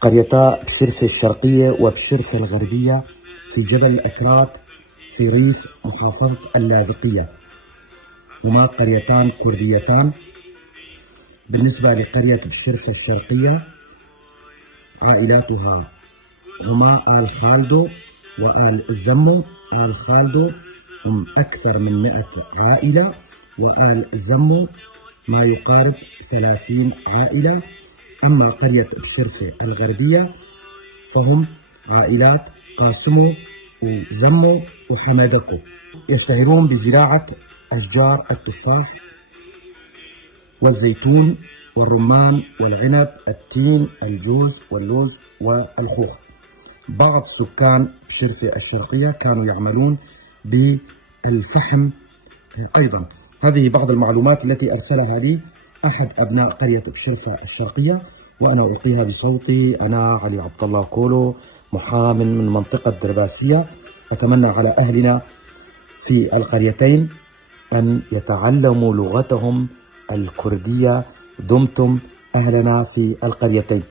قريتا بشرفة الشرقية وبشرفة الغربية في جبل الأكراد في ريف محافظة اللاذقية، هما قريتان كرديتان. بالنسبة لقرية بشرفة الشرقية عائلاتها هما آل خالدو وآل زمو. آل خالدو هم أكثر من 100 عائلة، وآل زمو ما يقارب 30 عائلة. أما قرية بشرفة الغربية فهم عائلات قاسمو وزمو وحمادكو، يشتهرون بزراعة أشجار التفاح والزيتون والرمان والعنب، التين، الجوز واللوز والخوخ. بعض سكان بشرفة الشرقية كانوا يعملون بالفحم أيضا. هذه بعض المعلومات التي أرسلها لي أحد أبناء قرية بشرفة الشرقية، وأنا ألقيها بصوتي. أنا علي عبد الله كولو، محام من منطقة درباسية. أتمنى على أهلنا في القريتين أن يتعلموا لغتهم الكردية. دمتم أهلنا في القريتين.